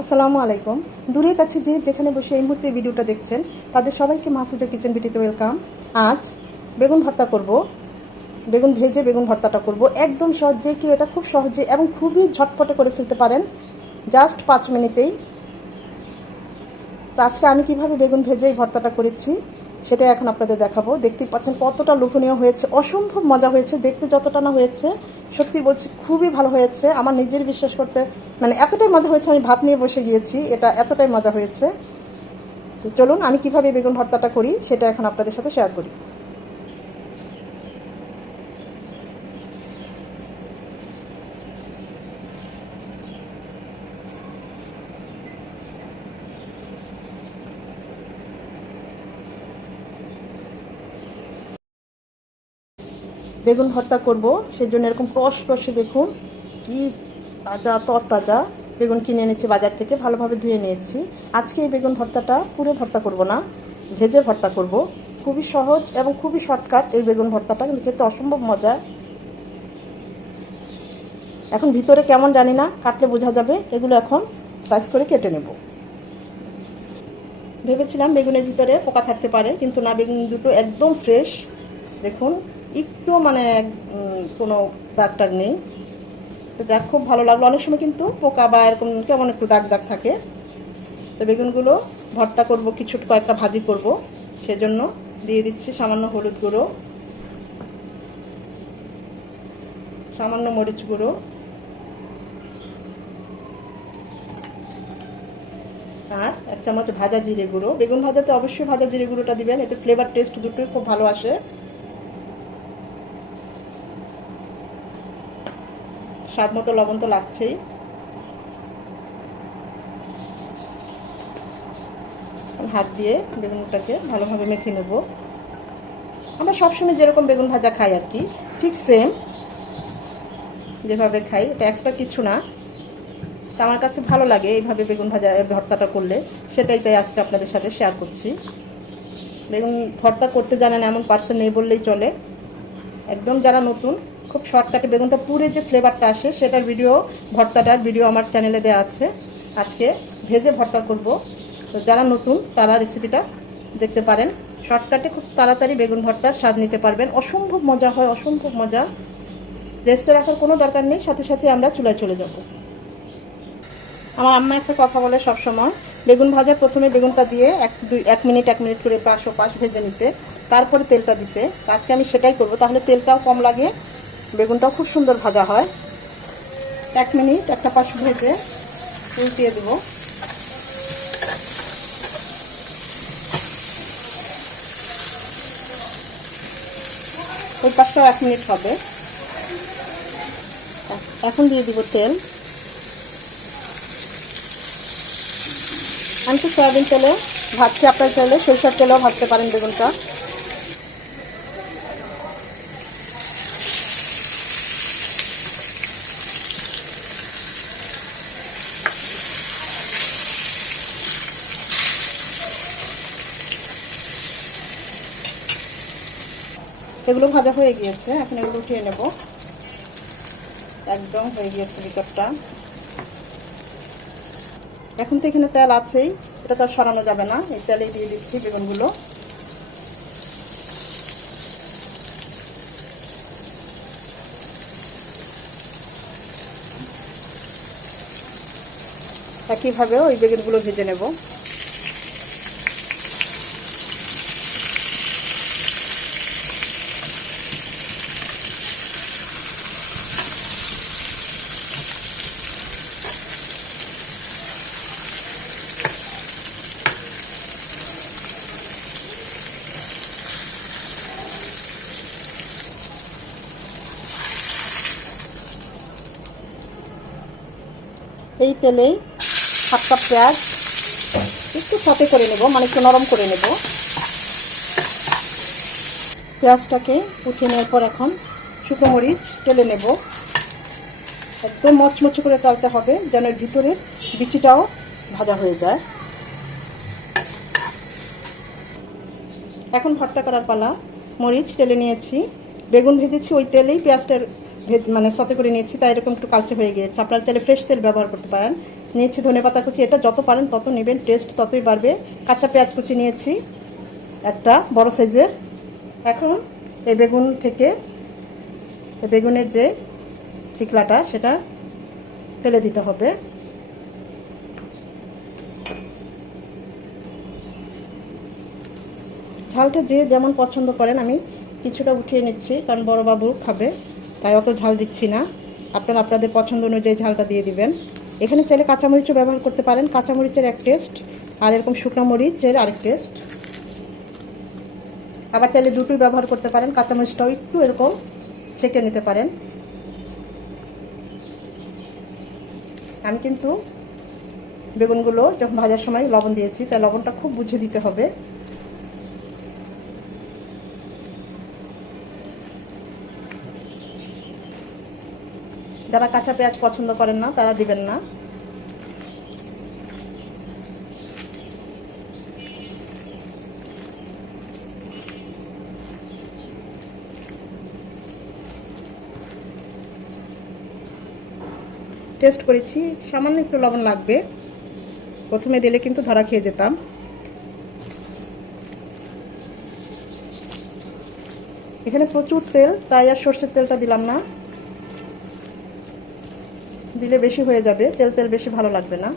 আসসালামু আলাইকুম। দূরের কাছে যে যেখানে বসে এই মুহূর্তে ভিডিওটা দেখছেন তাদের সবাইকে মাহফুজা কিচেন বিটিতে ওয়েলকাম। আজ বেগুন ভর্তা করব। বেগুন ভেজে বেগুন ভর্তাটা করব একদম সহজ, যে কেউ এটা খুব সহজে এবং খুবই ঝটপটে করে ফেলতে পারেন, জাস্ট 5 মিনিটেই। তো আজকে আমি কিভাবে বেগুন ভেজে এই ভর্তাটা করেছি সেটাই এখন আপনাদের দেখাবো। দেখতেই পাচ্ছেন কতটা লোভনীয় হয়েছে, অসম্ভব মজা হয়েছে। দেখতে যতটা না হয়েছে, সত্যি বলছি খুবই ভালো হয়েছে। আমার নিজের বিশ্বাস করতে মানে এতটাই মজা হয়েছে, আমি ভাত নিয়ে বসে গিয়েছি, এটা এতটাই মজা হয়েছে। তো চলুন আমি কিভাবে বেগুন ভর্তাটা করি সেটা এখন আপনাদের সাথে শেয়ার করি। বেগুন ভর্তা করব, সেই জন্য এরকম কষে দেখুন কি তাজা তরতাজা বেগুন কিনে এনেছি বাজার থেকে, ভালোভাবে ধুয়ে নিয়েছি। আজকে এই বেগুন ভর্তাটা পুরো ভর্তা করব না, ভেজে ভর্তা করব। খুবই সহজ এবং খুবই শর্টকাট এই বেগুন ভর্তাটা, কিন্তু খেতে অসম্ভব মজা। এখন ভিতরে কেমন জানি না, কাটলে বোঝা যাবে। এগুলো এখন সাইজ করে কেটে নেব। ভেবেছিলাম বেগুনের ভিতরে পোকা থাকতে পারে, কিন্তু না, বেগুন দুটো একদম ফ্রেশ। দেখুন একটু মানে কোনো দাগ টাগ নেই। তো যাক, খুব ভালো লাগলো। অনেক সময় কিন্তু পোকা বা এরকম কেমন একটু দাগ দাগ থাকে। তো বেগুনগুলো ভর্তা করব, কিছু কয়েকটা ভাজি করব, সেজন্য দিয়ে দিচ্ছি সামান্য হলুদ গুঁড়ো, সামান্য মরিচ গুঁড়ো, আর 1 চামচ ভাজা জিরে গুঁড়ো। বেগুন ভাজাতে অবশ্যই ভাজা জিরে গুঁড়োটা দিবেন, এতে ফ্লেভার টেস্ট দুটোই খুব ভালো আসে। স্বাদ মতো লবণ তো লাগছেই। হাত দিয়ে বেগুনটাকে ভালোভাবে মেখে নেব। আমরা সবসময় যেরকম বেগুন ভাজা খাই আর কি, ঠিক সেম যেভাবে খাই, এটা এক্সট্রা কিছু না। তা আমার কাছে ভালো লাগে এইভাবে বেগুন ভাজা ভর্তাটা করলে, সেটাই তাই আজকে আপনাদের সাথে শেয়ার করছি। বেগুন ভর্তা করতে জানেন এমন পার্সন নেই বললেই চলে। একদম যারা নতুন, খুব শর্টকাটে বেগুনটা পুরে যে ফ্লেভারটা আসে সেটার ভিডিও, ভর্তাটার ভিডিও আমার চ্যানেলে দেওয়া আছে। আজকে ভেজে ভর্তা করব, তো যারা নতুন তারা রেসিপিটা দেখতে পারেন। শর্টকাটে খুব তাড়াতাড়ি বেগুন ভর্তার স্বাদ নিতে পারবেন, অসম্ভব মজা হয়, অসম্ভব মজা। রেস্টে রাখার কোনো দরকার নেই, সাথে সাথে আমরা চুলায় চলে যাব। আমার আম্মা একটা কথা বলে সব সময়, বেগুন ভাজা প্রথমে বেগুনটা দিয়ে 1 মিনিট করে পাশ ও পাশ ভেজে নিতে, তারপরে তেলটা দিতে। আজকে আমি সেটাই করব, তাহলে তেলটাও কম লাগে, বেগুনটাও খুব সুন্দর ভাজা হয়। 1 মিনিট একটা পাশ ভেজে উল্টিয়ে দেব। ওই পাশটাও 1 মিনিট হবে। এখন দিয়ে দিব তেল। আমি তো সয়াবিন তেলে ভাজছি, আপনার চাইলে সরিষার তেলেও ভাজতে পারেন বেগুনটা। এগুলো ভাজা হয়ে গিয়েছে, এখন এগুলো উঠিয়ে নেব। একদম হয়ে গিয়েছে ভিতরটা। এখন তো এখানে তেল আছেই, এটা তো আর সরানো যাবে না, এই তেলেই দিয়ে দিচ্ছি বেগুনগুলো। একইভাবে ওই বেগুনগুলো ভেজে নেব। এই তেলেই 7 কাপ পেঁয়াজ একটু সাথে করে নেব, মানে একটু নরম করে নেব। পেঁয়াজটাকে উঠিয়ে নেওয়ার পর এখন শুকনো মরিচ টেলে নেব। একদম মচমচে করে টালতে হবে, যেন এর ভিতরের বিচিটাও ভাজা হয়ে যায়। এখন ভর্তা করার পালা। মরিচ টেলে নিয়েছি, বেগুন ভেজেছি ওই তেলেই, পেঁয়াজটা মানে সতে করে নিয়েছি, তাই এরকম একটু কালচে হয়ে গিয়েছে। আপনারা চাইলে ফ্রেশ তেল ব্যবহার করতে পারেন। নিয়েছি ধনেপাতা কুচি, এটা যত পারেন তত নেবেন, টেস্ট ততই বাড়বে। কাঁচা পেঁয়াজ কুচি নিয়েছি একটা বড় সাইজের। এখন এই বেগুন থেকে বেগুনের যে চিকলাটা সেটা ফেলে দিতে হবে। ঝালটা যে যেমন পছন্দ করেন, আমি কিছুটা উঠিয়ে নিচ্ছি কারণ বড় বাবু খাবে, তাই অত ঝাল দিচ্ছি না। আপনারা আপনাদের পছন্দ অনুযায়ী ঝালটা দিয়ে দিবেন। এখানে চাইলে কাঁচামরিচও ব্যবহার করতে পারেন, কাঁচামরিচের এক টেস্ট আর এরকম শুকনো মরিচের আরেক টেস্ট। আবার চাইলে দুটোই ব্যবহার করতে পারেন, কাঁচামরিচটাও একটু এরকম ছেঁকে নিতে পারেন। আমি কিন্তু বেগুনগুলো যখন ভাজার সময় লবণ দিয়েছি, তাই লবণটা খুব বুঝে দিতে হবে। যারা কাঁচা পেঁয়াজ পছন্দ করেন না তারা দিবেন না। টেস্ট করেছি, সামান্য একটু লবণ লাগবে, প্রথমে দিলে কিন্তু ধরা খেয়ে যেতাম। এখানে প্রচুর তেল, তাই আর সর্ষের তেলটা দিলাম না, দিলে বেশি হয়ে যাবে, তেল তেল বেশি ভালো লাগবে না।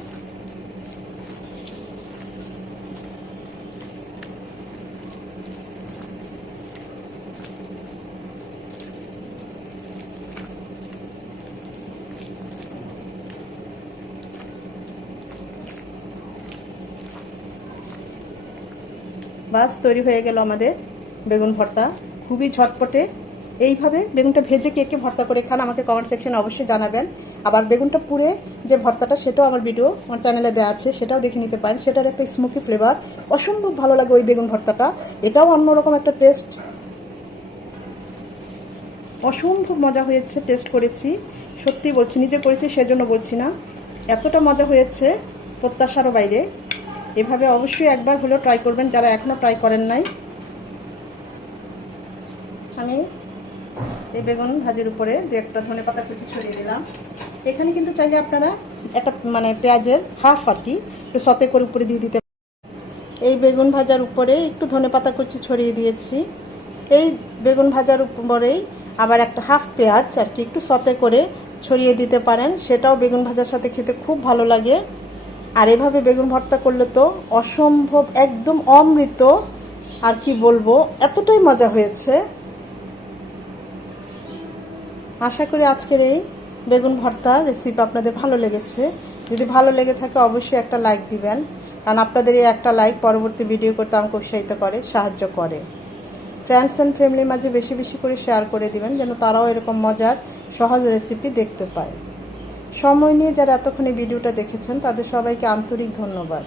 বাস তৈরি হয়ে গেল আমাদের বেগুন ভর্তা, খুবই ঝটপটে। এইভাবে বেগুনটা ভেজে কে কে ভর্তা করে খান আমাকে কমেন্ট সেকশনে অবশ্যই জানাবেন। আবার বেগুনটা পুড়ে যে ভর্তাটা, সেটাও আমার ভিডিও আমার চ্যানেলে দেওয়া আছে, সেটাও দেখে নিতে পারেন। সেটার একটা স্মোকি ফ্লেভার, অসম্ভব ভালো লাগে ওই বেগুন ভর্তাটা। এটাও অন্যরকম একটা টেস্ট, অসম্ভব মজা হয়েছে। টেস্ট করেছি, সত্যি বলছি, নিজে করেছি সেজন্য বলছি না, এতটা মজা হয়েছে প্রত্যাশারও বাইরে। এভাবে অবশ্যই একবার হলেও ট্রাই করবেন যারা এখনও ট্রাই করেন নাই। আমি এই বেগুন ভাজির উপরে যে একটা ধনেপাতা কুচি ছড়িয়ে দিলাম। এখানে কিন্তু চাইলে আপনারা একটা মানে পেঁয়াজের হাফ আর কি একটু সতে করে উপরে দিয়ে দিতে। এই বেগুন ভাজার উপরে একটু ধনেপাতা কুচি ছড়িয়ে দিয়েছি। এই বেগুন ভাজার উপরেই আবার একটা হাফ পেঁয়াজ আর কি একটু সতে করে ছড়িয়ে দিতে পারেন, সেটাও বেগুন ভাজার সাথে খেতে খুব ভালো লাগে। আর এভাবে বেগুন ভর্তা করলে তো অসম্ভব, একদম অমৃত, আর কি বলবো, এতটাই মজা হয়েছে। আশা করি আজকের এই বেগুন ভর্তা রেসিপি আপনাদের ভালো লেগেছে। যদি ভালো লেগে থাকে অবশ্যই একটা লাইক দিবেন, কারণ আপনাদের এই একটা লাইক পরবর্তী ভিডিও করতে আমাকে উৎসাহিত করে, সাহায্য করে। ফ্রেন্ডস অ্যান্ড ফ্যামিলির মাঝে বেশি বেশি করে শেয়ার করে দিবেন, যেন তারাও এরকম মজার সহজ রেসিপি দেখতে পায়। সময় নিয়ে যারা এতক্ষণ এই ভিডিওটা দেখেছেন তাদের সবাইকে আন্তরিক ধন্যবাদ।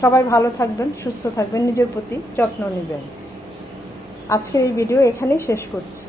সবাই ভালো থাকবেন, সুস্থ থাকবেন, নিজের প্রতি যত্ন নেবেন। আজকের এই ভিডিও এখানেই শেষ করছি।